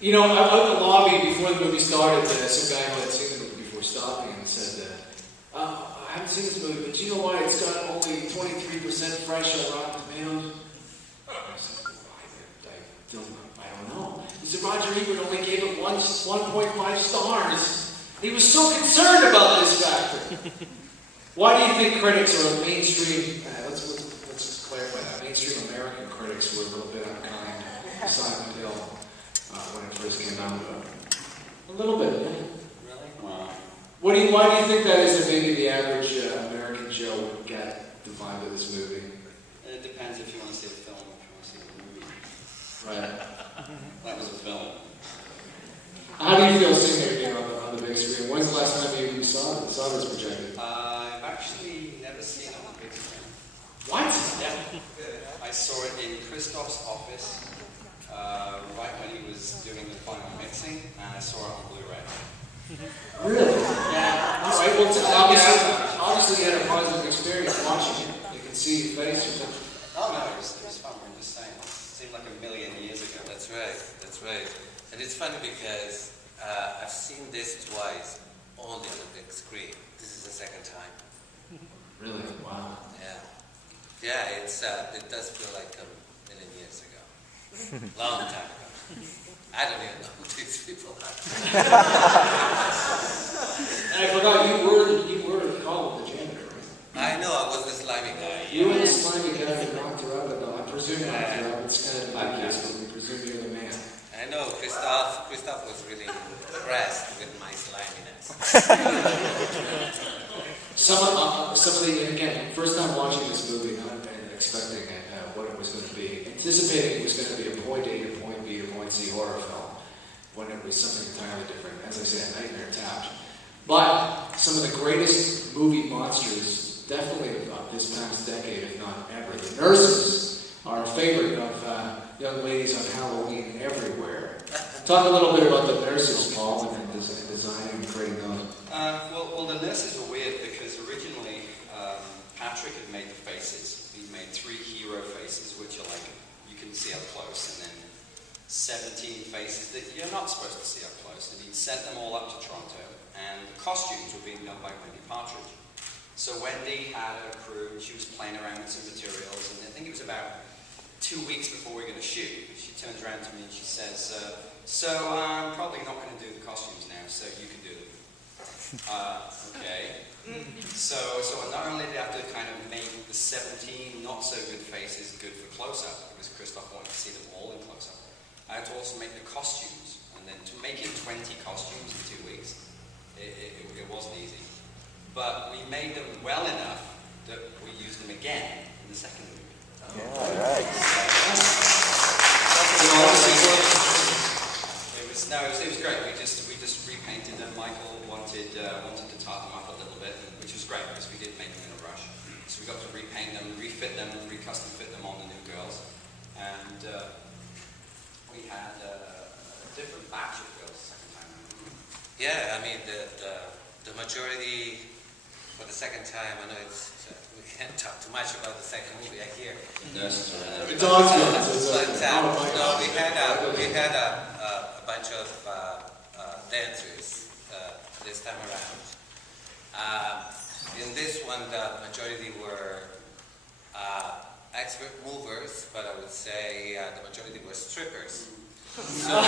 You know, out in the lobby before the movie started, some guy who had seen the movie before stopped me and said, I haven't seen this movie, but you know why it's got only 23% fresh on Rotten Tomatoes? I said, I don't know. He said, Roger Ebert only gave it 1.5 stars. He was so concerned about this factor. Why do you think critics are mainstream, let's clarify that, mainstream American critics were a little bit unkind to Silent Hill when it first came out? A little bit, yeah. Really? Wow. Why do you think that is that maybe the average American Joe would get the vibe of this movie? It depends if you want to see the film or if you want to see the movie. Right. That was a film. How do you feel seeing it again on the big screen? When's the last time you saw this projected? I've actually never seen it on the big screen. What? Yeah. I saw it in Christoph's office right when he was doing the final mixing, and I saw it on Blu-ray. Really? Yeah. All right. Well, obviously you had a positive experience watching it. You can see your face. Oh no, it was fun. I'm just saying. It seemed like a million years ago. That's right. And it's funny because I've seen this twice, only on the big screen. This is the second time. Really? Wow. Yeah, it does feel like a million years ago. Long time ago. I don't even know who these people are. And I forgot, you were called the janitor, right? I know, I was the slimy guy. You were the slimy guy who knocked her out, though. I presume you knocked her out. It's kind of like this, but we presume you're the man. I know, Christoph was really impressed with my sliminess. Somebody, again, first time watching this movie, not expecting what it was going to be, anticipating it was going to be a point A to point B to point C horror film, when it was something entirely different. As I said, Nightmare Tapped. But some of the greatest movie monsters, definitely of this past decade, if not ever. The Nurses are a favorite of young ladies on Halloween everywhere. Talk a little bit about the Nurses, Paul, and designing and creating those. Well, the Nurses are weird because originally Patrick had made the faces. He made 3 hero faces, which are like, you can see up close, and then 17 faces that you're not supposed to see up close. And he'd sent them all up to Toronto, and the costumes were being done by Wendy Partridge. So Wendy had a crew, and she was playing around with some materials, and I think it was about 2 weeks before we were going to shoot. She turns around to me and she says, so I'm probably not going to do the costumes now, so you can do them. Okay. So not only did I have to kind of make the 17 not so good faces good for close-up, because Christoph wanted to see them all in close-up, I had to also make the costumes. And then to make it 20 costumes in 2 weeks, it wasn't easy. But we made them well enough that we used them again in the second movie. Yeah, right. It was great. We just repainted them. Michael wanted to tart them up a little bit, which was great because we didn't make them in a rush. So we got to repaint them, refit them, re-custom fit them on the new girls, and we had a different batch of girls the second time. Yeah, I mean the majority for the second time. I know we can't talk too much about the second movie. I hear. Nurses are It's awesome. No, we had a bunch of dancers this time around. In this one, the majority were expert movers, but I would say the majority were strippers. So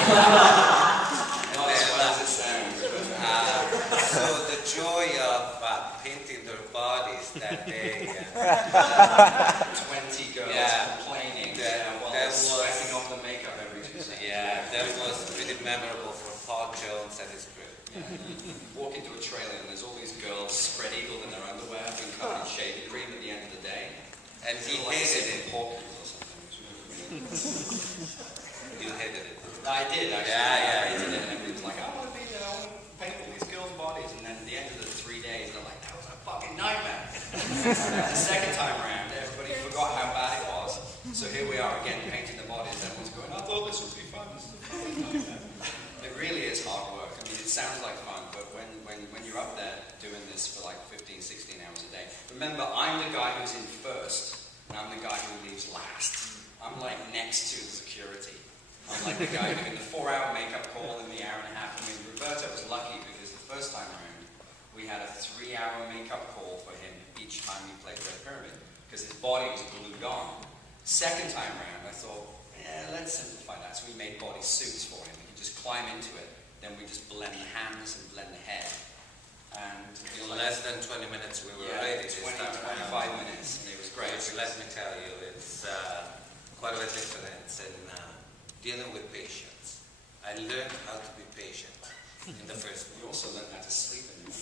the joy of painting their bodies that day, 20 girls complaining while that sweating off the makeup every 2 seconds. yeah, that was really memorable for Paul Jones and his crew. You walk into a trailer and there's all these girls spread-eagled in their underwear, being covered in shaving cream at the end of the day. And he Like hated sitting it. in Hawkins or something. It was really weird. You hated it. I did, actually. Yeah. I hated it. And everybody's like, I want to paint all these girls' bodies. And then at the end of the 3 days, they're like, that was a fucking nightmare. And the second time around, everybody forgot how bad it was. So here we are again, painting the bodies. Everyone's going, I thought this would be fun. This is a fucking nightmare. It really is hard work. I mean, it sounds like fun, but when you're up there doing this for like 15, 16 hours a day, remember, I'm the guy who's in first, and I'm the guy who leaves last. I'm like next to security. I'm like the guy doing the 4-hour makeup call in the hour and a half. I mean, Roberto was lucky because the first time around, we had a 3-hour makeup call for him each time he played Red Pyramid, because his body was glued on. Second time around, I thought, yeah, let's simplify that. So we made body suits for him. He could just climb into it. Then we just blend the hands and blend the head. And In less than 20 minutes we were yeah, ready this 20, time 25 around. minutes, and it was great. Which, let me tell you, it's quite a bit different in dealing with patients. I learned how to be patient in the first We week. also learned how to sleep in the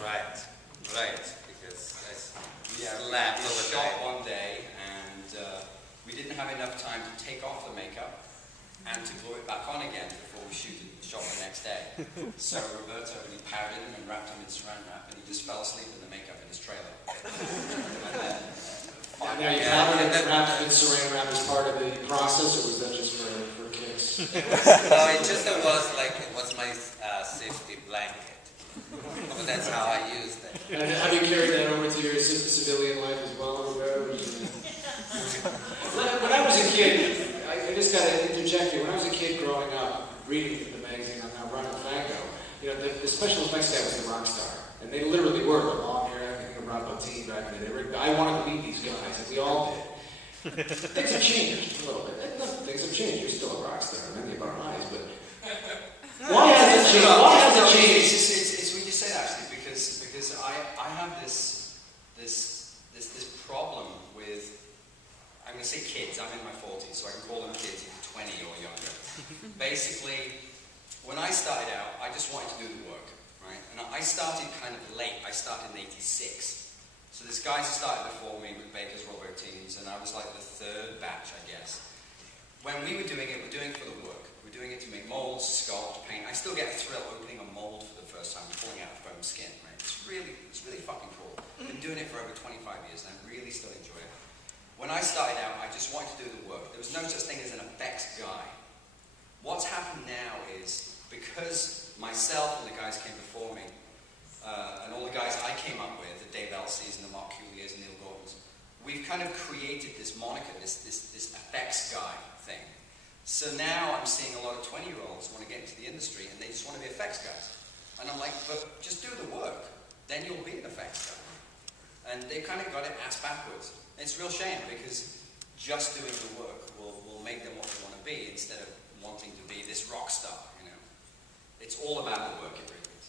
Right, because I Yeah, slept we over shot there. one day, and we didn't have enough time to take off the makeup and to glue it back on again before we shot the next day. So Roberto, he powdered him and wrapped him in saran wrap, and he just fell asleep in the makeup in his trailer. And then, Now, you covered it wrapped in saran wrap as part of the process, or was that just for kicks? No, it just was like, it was my safety blanket. But that's how I used it. And have you carried that over to your civilian life as well, Roberto? When I was a kid, I just got to interject here. When I was a kid growing up, reading the magazine on how Ron Fango, the special effects guy was the rock star. And they literally were the long hair, everything around Bottine back in the day. I wanted to meet these guys, and we all did. Things have changed a little bit. Things have changed. You're still a rock star in many of our eyes, but why has it changed? Why has it changed? It's when you say that, actually, because I have this problem with, I'm going to say kids. I'm in my 40s, so I can call them kids, either 20 or younger. Basically, when I started out, I just wanted to do the work, right? And I started kind of late. I started in '86. So there's guys who started before me with Baker's Robertines, and I was like the third batch, I guess. When we were doing it, we're doing it for the work. We're doing it to make molds, sculpt, paint. I still get a thrill opening a mold for the first time, pulling out foam skin, right? It's really fucking cool. I've been doing it for over 25 years, and I really still enjoy it. When I started out, I just wanted to do the work. There was no such thing as an effects guy. What's happened now is, because myself and the guys came before me, and all the guys I came up with, the Dave Elsey's and the Mark Culiers and Neil Gordons, we've kind of created this moniker, this effects guy thing. So now I'm seeing a lot of 20-year-olds want to get into the industry, and they just want to be effects guys. And I'm like, but just do the work, then you'll be an effects guy. And they kind of got it ass backwards. And it's a real shame, because just doing the work will make them what they want to be, instead of wanting to be this rock star, It's all about the work, it really is.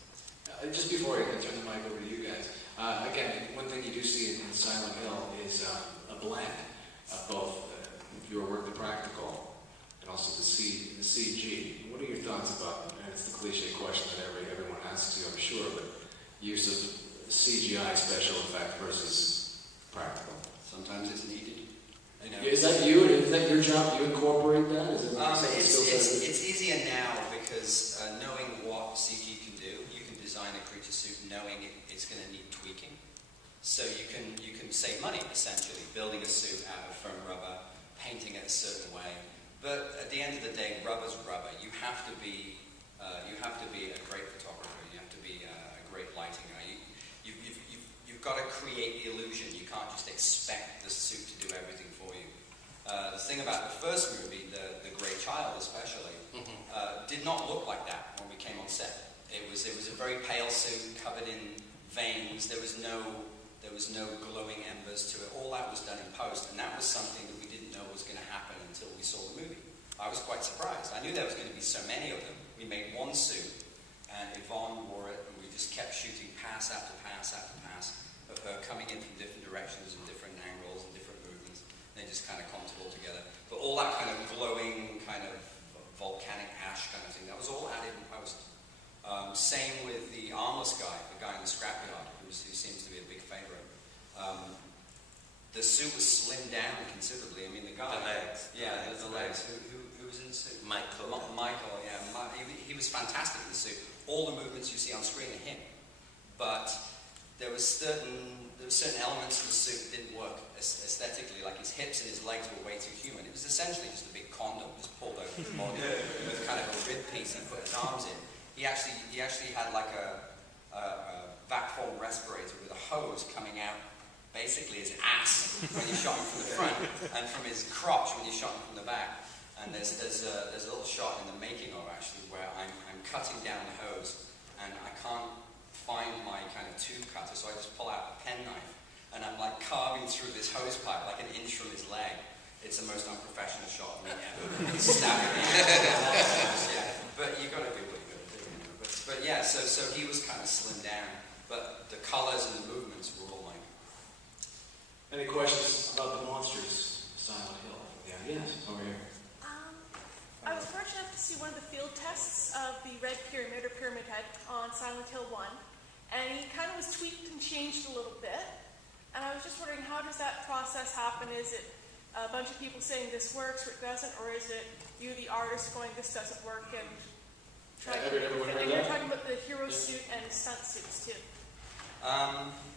Just before I turn the mic over to you guys, again, one thing you do see in Silent Hill is a blend of both your work, the practical, and also the CG. What are your thoughts about, and it's the cliche question that everyone asks you, I'm sure, but use of CGI special effect versus practical? Sometimes it's needed. Is that you? Is that your job? Do you incorporate that? Is it It's easier now, because knowing what CG can do, you can design a creature suit knowing it's going to need tweaking. So you can save money, essentially, building a suit out of foam rubber, painting it a certain way. But at the end of the day, rubber's rubber. You have to be a great photographer. You have to be a great lighting guy. You've got to create the illusion. You can't just expect the suit to do everything for you. The thing about the first movie, the Grey Child especially, did not look like that when we came on set. It was a very pale suit covered in veins. There was no glowing embers to it. All that was done in post, and that was something that we didn't know was going to happen until we saw the movie. I was quite surprised. I knew there was going to be so many of them. We made one suit, and Yvonne wore it, and we just kept shooting pass after pass after pass of her coming in from different directions and different angles and different movements. And they just kind of comped it all together. But all that kind of glowing, kind of volcanic ash kind of thing, that was all added in post. Same with the armless guy, the guy in the scrapyard, who seems to be a big favorite. The suit was slimmed down considerably. I mean, the guy... The legs. Yeah, the legs. Who was in the suit? Michael. Michael, yeah. He was fantastic in the suit. All the movements you see on screen are him. But there were certain elements of the suit that didn't work aesthetically, like his hips and his legs were way too human. It was essentially just a big condom just pulled over his body with kind of a rib piece he put his arms in. He actually had like a vac form respirator with a hose coming out basically his ass when you shot him from the front, and from his crotch when you shot him from the back. And there's a little shot in the making of actually where I'm cutting down the hose and I can't find my kind of tube cutter, so I just pull out a penknife and I'm like carving through this hose pipe like an inch from his leg. It's the most unprofessional shot of me ever. Stabbing me. Yeah, but you got to do what you got to do. You know? But yeah, so he was kind of slimmed down, but the colors and the movements were all like. Any questions about the monsters, Silent Hill? Yeah, yes, over here. I was fortunate enough to see one of the field tests of the Red Pyramid or Pyramid Head on Silent Hill 1, and he kind of was tweaked and changed a little bit. And I was just wondering, how does that process happen? Is it a bunch of people saying this works or it doesn't, or is it you, the artist, going this doesn't work and trying Everyone heard and you're that? talking about the hero suit and stunt suits too.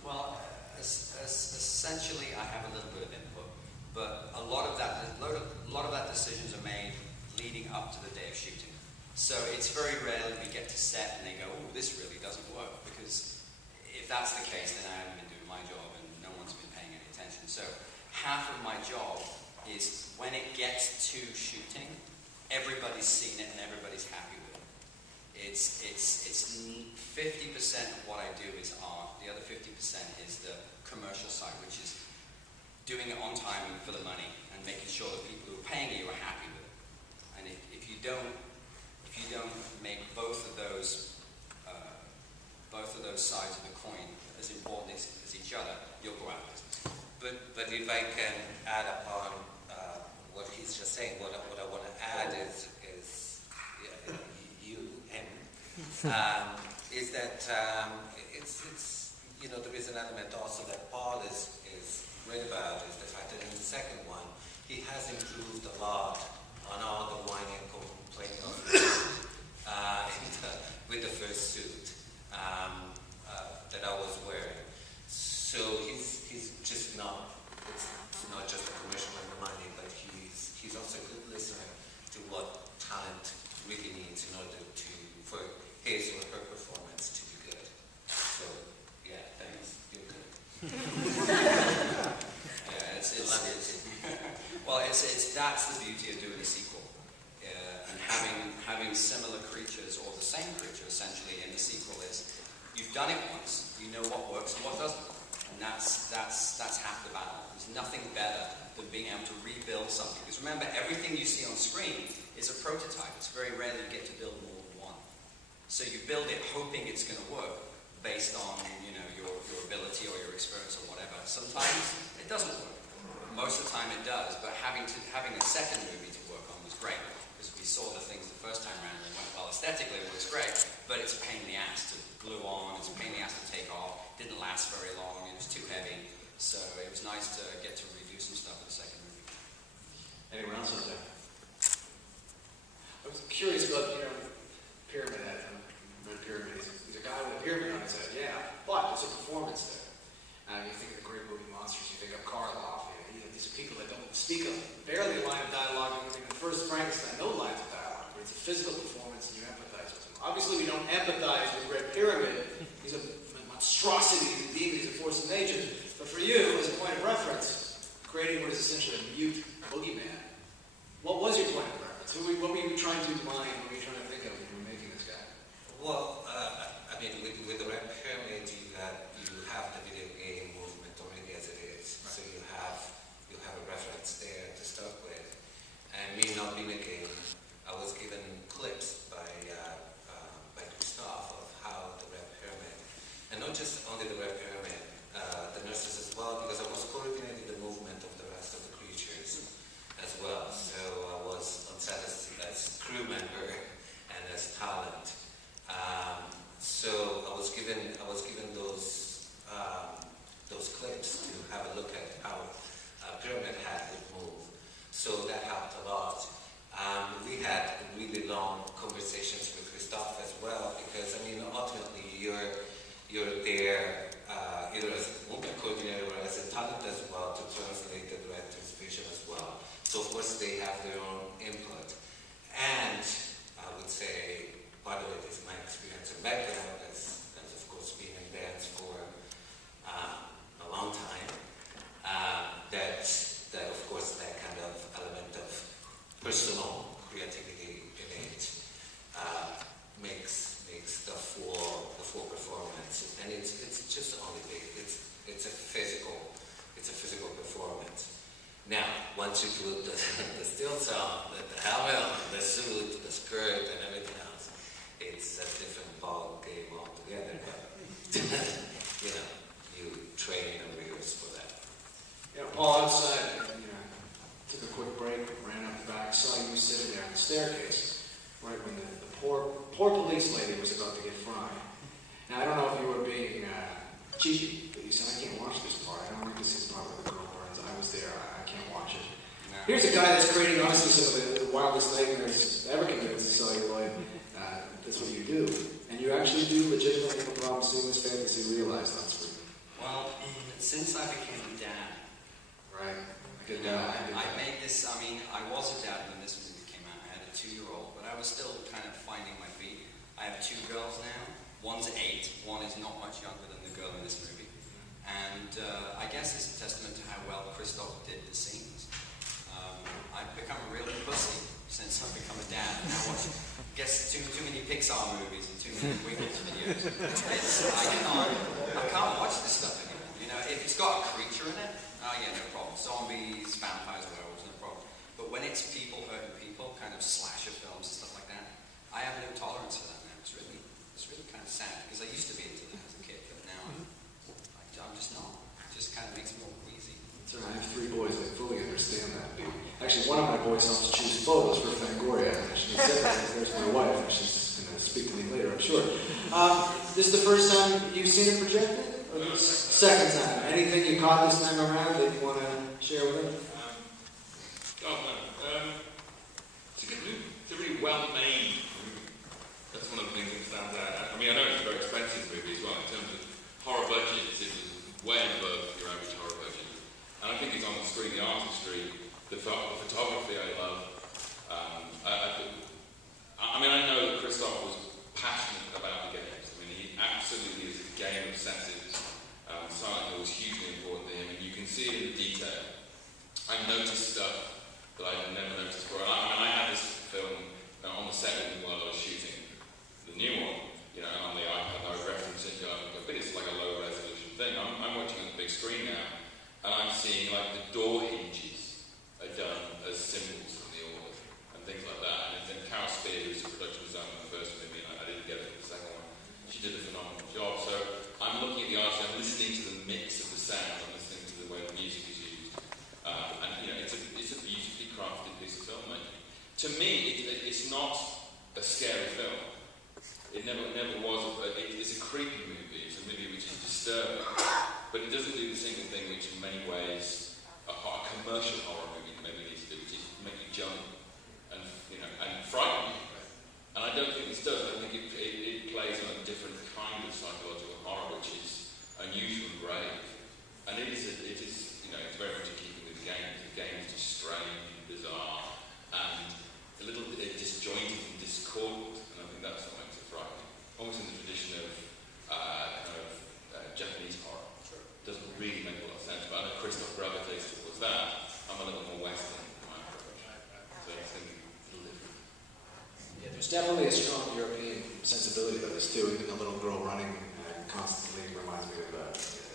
Well, essentially, I have a little bit of input, but a lot of that decisions are made leading up to the day of shooting. So it's very rare that we get to set and they go, "Oh, this really doesn't work," because if that's the case, then I haven't been doing my job and no one's been paying any attention. So half of my job is when it gets to shooting, everybody's seen it and everybody's happy with it. It's 50% of what I do is art. The other 50% is the commercial side, which is doing it on time and for the money and making sure that people who are paying you are happy with it. And if you don't make both of those sides of the coin as important as each other, you'll go out of business. But if I can add upon what he's just saying, what I want to add is is that it's there is an element also that Paul is great about, is the fact that in the second one he has improved a lot on all the whining and complaining of with the first suit that I was wearing. So he's just not, it's not just a commercial and the money, but he's also a good listener to what talent really needs in order for his or her performance to be good. So yeah, thanks. You're good. Yeah, that's the beauty of doing a sequel, and having similar creatures or the same creature essentially in the sequel is you've done it once, you know what works and what doesn't, and that's half the battle. There's nothing better than being able to rebuild something, because remember, everything you see on screen is a prototype. It's very rare that you get to build more than one. So you build it hoping it's going to work based on your ability or your experience or whatever. Sometimes it doesn't work. Most of the time it does, but having a second movie to work on was great, because we saw the things the first time around and went, well, aesthetically it looks great, but it's a pain in the ass to glue on, it's a pain in the ass to take off, didn't last very long, it was too heavy, so it was nice to get to redo some stuff for the second movie. Anyone else out there? I was curious about Pyramid Head, Red Pyramid. He's a guy with a pyramid on his head, yeah, but there's a performance there. You think of the great movie Monsters, you think of Karloff, these are people that don't speak barely a line of dialogue. You think of the first Frankenstein, no lines of dialogue. It's a physical performance and you empathize with him. Obviously we don't empathize with Red Pyramid. He's a monstrosity, he's a demon, he's a force of nature. But for you, as a point of reference, creating what is essentially a mute boogeyman, what was your point of reference? What were you trying to mine? What were you trying to think of when you were making this guy? Well, with the Red Pyramid, you have the video game movement already as it is. Right. So you have a reference there to start with. And me not being a game, I was given clips by Christophe of how the Red Pyramid, and not just only the Red Pyramid, the nurses as well, because I was coordinating the movement of the rest of the creatures as well. So I was on set as crew member and as talent. So I was given those clips to have a look at how Pyramid Head would move. So that helped a lot. We had really long conversations with Christophe as well, because ultimately you're there either as a movement coordinator or as a talent as well to translate the director's vision as well. So of course they have their own input. And I would say part of it is my experience and background as of course being in dance for a long time. That of course that kind of element of personal creativity in it makes the full performance, and it's just only it's a physical performance. Now, once you put the stilts on, the helmet, the suit, the skirt, and everything else, it's a different ball game altogether. You know, you train and rehearse for that. Yeah, all outside, took a quick break, ran up the back, saw you sitting there on the staircase, right when the poor police lady was about to get fried. Now, I don't know if you were being cheeky, but you said, I can't watch this part. I don't think this is part where the girl burns. I was there. I can't watch it. No. Here's a guy that's creating, honestly, some of the wildest nightmares ever committed to celluloid. That's what you do. And you actually do legitimately have a problem seeing this fantasy realized on screen. Well, since I became a dad, Right. I made this, I mean, I was a dad when this movie came out. I had a 2-year-old, but I was still kind of finding my feet. I have 2 girls now. One's 8, one is not much younger than the girl in this movie. And I guess it's a testament to how well Christoph did the scenes. I've become a real pussy since I've become a dad. Now I guess too many Pixar movies and too many Wiggles videos. I can't watch this stuff anymore. You know, if it's got a creature in it, yeah, no problem. Zombies, vampires, werewolves, no problem. But when it's people hurting people, kind of slasher films and stuff like that, I have no tolerance for that now. It's really kind of sad because I used to be into that as a kid, but now I'm just not. It just kind of makes me all queasy. So I have 3 boys that fully understand that. Actually, one of my boys helps choose photos for Fangoria. She said that there's my wife, and she's going to speak to me later, I'm sure. This is the first time you've seen it projected? Or the second time? Anything you caught this time around that you want to share with us? It's a good movie. It's a really well-made movie. That's one of the things that stands out. I mean, I know it's a very expensive movie as well in terms of horror budgets. It was way above your average horror budget. And I think it's on the screen, the artistry, the photography I love. I mean, I know that Christoph was passionate about the games. I mean, he absolutely is a game obsessive. Silent Hill was hugely important to him, and you can see it in the detail. I've noticed stuff that I've never noticed before. I had this film on the set while I was shooting the new one, on the iPad. I referenced it, but it's like a low resolution thing. I'm watching on the big screen now, and I'm seeing like the door hinges are done as symbols in the order and things like that. And then Carol Spear, who's the production designer of the first movie, and I didn't get it for the second one, she did a phenomenal job. So I'm looking at the artist, I'm listening to the mix of the sound, I'm listening to the way the music is used, and it's a beautifully crafted piece of filmmaking. To me, it's not a scary film. It never was. It's a creepy movie. It's a movie which is disturbing, but it doesn't do the single thing which, in many ways, a commercial horror movie maybe needs to do, which is make you jump and frighten you. And I don't think this does. I think it plays on a different kind of psychological horror, which is unusual and brave. And it's very much in keeping with the game. The game is just strange, bizarre, and a little bit disjointed and discordant. And I think that's what makes it frightening. Almost in the tradition of Japanese horror. Doesn't really make a lot of sense, but I know Christoph gravitates towards that. I'm a little more Western in my approach. So I think it's a little different. Yeah, there's definitely a strong European sensibility to this too. Even the little girl running constantly reminds me of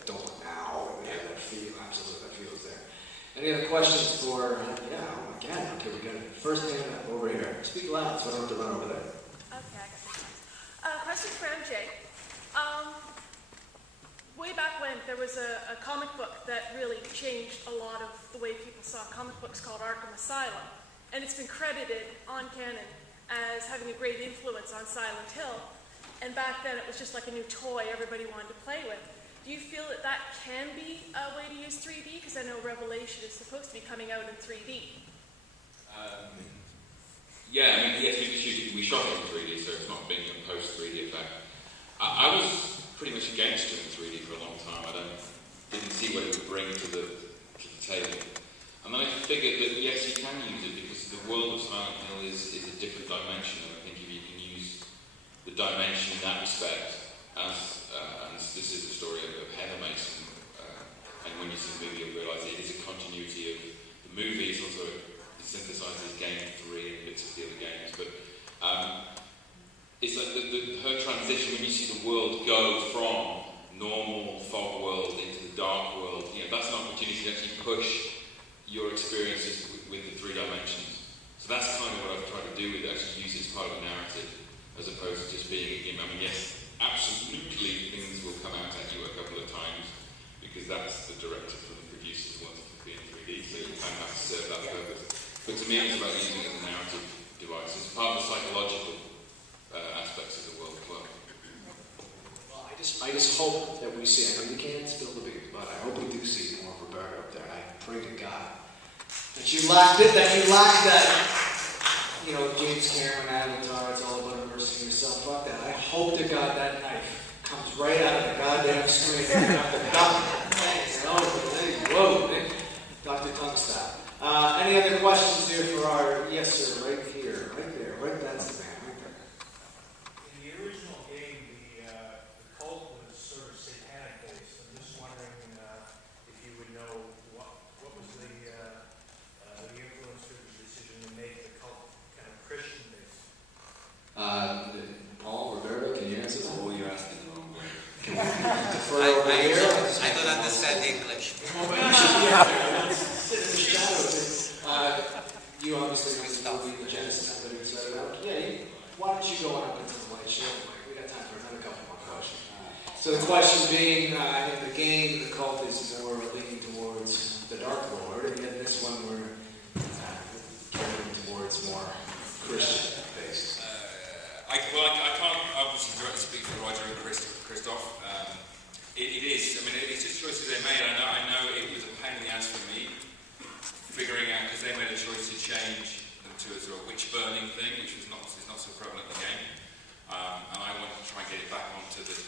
Don't Look Now. That feel, absolutely, that feels there. Any other questions for, again, okay, we got it. First hand up over here. Speak loud so I don't have to run over there. Okay, I got this one. Question for MJ. Way back when, there was a comic book that really changed a lot of the way people saw comic books called Arkham Asylum. And it's been credited on canon as having a great influence on Silent Hill. And back then, it was just like a new toy everybody wanted to play with. Do you feel that that can be a way to use 3D? Because I know Revelation is supposed to be coming out in 3D. Yeah, I mean, yes, we shot it in 3D, so it's not being a post-3D effect. I was pretty much against doing 3D for a long time. I didn't see what it would bring to the table. And then I figured that, yes, you can use it because the world of Silent Hill is a different dimension. And I think if you can use the dimension in that respect, and this is the story of Heather Mason, and when you see the movie, you'll realise it is a continuity of the movie. It's also, it synthesises game bits of the other games. But it's like her transition when you see the world go from normal fog world into the dark world. That's an opportunity to actually push your experiences with the 3 dimensions. So that's kind of what I've tried to do with it, actually use it as part of the narrative, as opposed to just being a game. I mean, yes, absolutely things will come out at you a couple of times, because that's the director from the producers wanted to be in 3D, so you kind of have to serve that purpose. But to me, it's about using it as a narrative device. It's part of the psychological aspects of the world as well. Well, I just hope that we see, I know you can't spill the beans, but I hope we do see more of Roberta up there. I pray to God that you lacked that, James Cameron Avatar, it's all about immersing yourself. Fuck that. I hope to God that knife comes right out of the goddamn screen. Whoa, Dr. Tongue style. Any other questions here for our, yes sir, right here, right there, that's the man, right there. In the original game, the cult was sort of satanic based. I'm just wondering if you would know what was the influence or the decision to make the cult kind of Christian based. Paul, Roberto, can you answer that? Oh, you're asking the wrong way. I don't understand English. You obviously know the Genesis of it, set it up. Yeah, why don't you go on up into the white shield? We got time for another couple more questions. So the question being, in the game, the cult is more leaning towards the Dark Lord, and yet this one we're turning towards more Christian-based. I can't obviously directly speak for Roger and Christoph. It is. I mean, it's just choices they made. I know it was a pain in the ass for me figuring out, because they made a choice to change them to a sort of witch burning thing, which is not so prevalent in the game. And I wanted to try and get it back onto the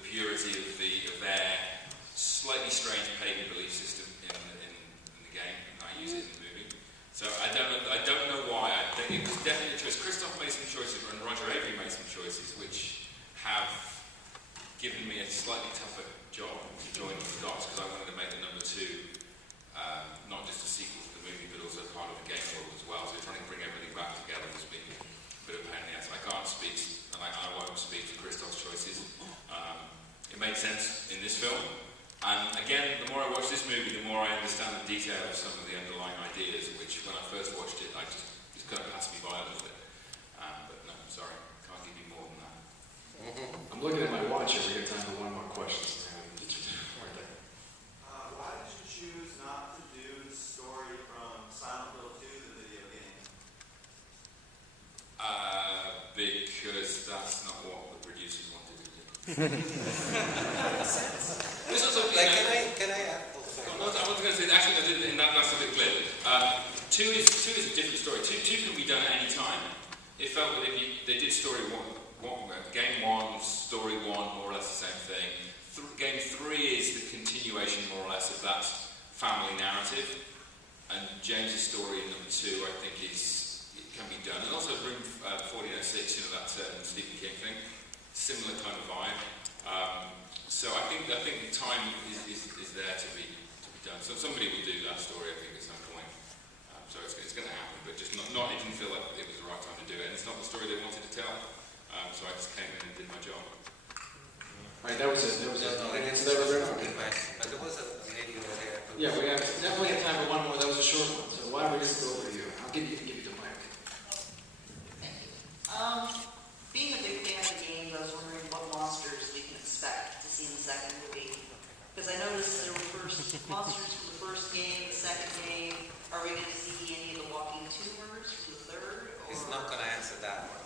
purity of their slightly strange pagan belief system in the game, and I use it in the movie. So I don't know why. I think it was definitely a choice. Christoph made some choices, and Roger Avery made some choices, which have given me a slightly tougher job to join the dots, because I wanted to make the number 2 not just a sequel to the movie, but also part of the game world as well. So trying to bring everything back together has been a bit of a pain in the ass. I can't speak, and I won't speak to Christoph's choices. It made sense in this film. And again, the more I watch this movie, the more I understand the detail of some of the underlying ideas, which when I first watched it, just kind of passed me by a little bit. But no, I'm sorry, can't give you more than that. I'm looking at my watch here. We got time for one more question. Right there. Why did you choose not to do the story from Silent Hill 2, the video game? Because that's not what the producers wanted to do. This also, Can I add also? I was going to say, actually, that's a bit clear. 2 is a different story. 2 can be done at any time. It felt that if they did story game 1, story 1, more or less the same thing. Game 3 is the continuation, more or less, of that family narrative. And James's story in number 2, I think, can be done. And also Room 1406, that Stephen King thing, similar kind of vibe. So I think the time is there to be done. So somebody will do that story, I think, at some point. So it's going to happen, but just not. It didn't feel like it was the right time to do it, and it's not the story they wanted to tell. So I just came in and did my job. Right, that was it. No, Any it answer there, Roberto? good question. But there was a lady over there. Yeah, we definitely have time for one more. That was a short one. So why don't we just go over to you? I'll give you the mic. Being a big fan of the games, I was wondering what monsters we can expect to see in the second movie. Because I noticed there were monsters from the first game, the second game. Are we going to see any of the walking tumors from the third? Or? He's not going to answer that one.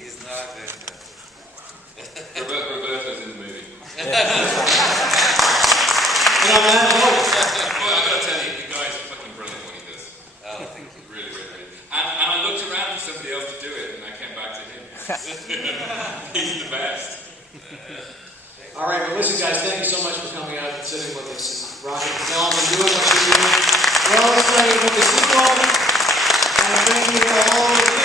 He's not going to. Roberto's in the movie. And on that note, Well, I've got to tell you, the guy's fucking brilliant what he does. Oh, thank you. Really, really, really. And I looked around for somebody else to do it, and I came back to him. He's the best. all right, well, listen, guys, thank you so much for coming out and sitting with us and rocking the film and doing what you're doing. We're all excited for the sequel, and thank you to all of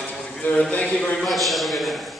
July 23rd. Thank you very much. Have a good night.